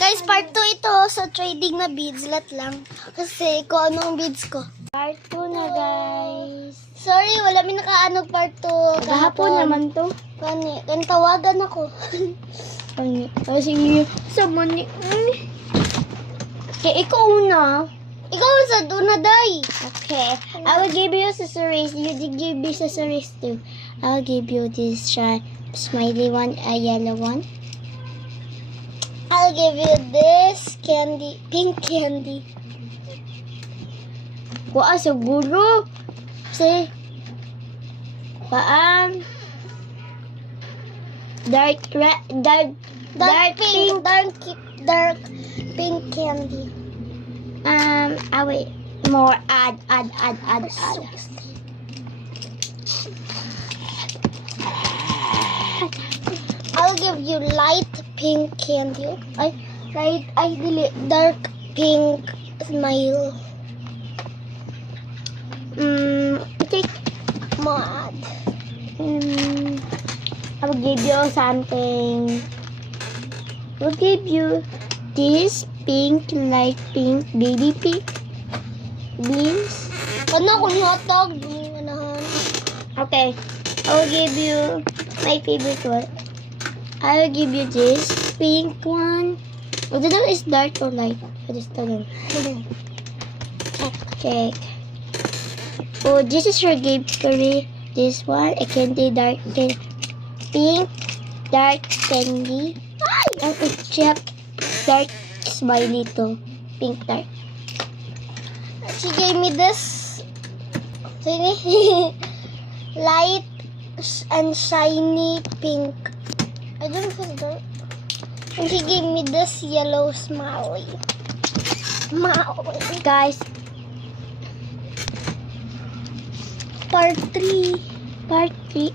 Guys, part 2 ito sa trading na beads. Lat lang. Kasi kung anong beads ko. Part 2 na, guys. Sorry, wala mi nakaano part 2. Kahapon naman to. Kan tawagan ako. Kasi sa mani. Okay, ikaw una. Ikaw sa duna, day. Okay, I will give you accessories. You did give me accessories too. I will give you this smiley one, a yellow one. I'll give you this candy, pink candy. Kuha siguro. Kasi, dark pink candy. I will more add. I'll give you light pink candy. Dark pink smile. Take Mad. I will give you something. I will give you this light pink, baby pink beans. Ano kung hotdog? Okay, I will give you my favorite one. I will give you this pink one. I don't know if it's dark or light. I just don't know. Check. Oh, this is your gift for me. This one, a candy pink dark candy. And it's dark smiley too. Pink dark. She gave me this. Light and shiny pink. I don't know if it's dark. And she gave me this yellow smiley. Guys, Part 3. part 3.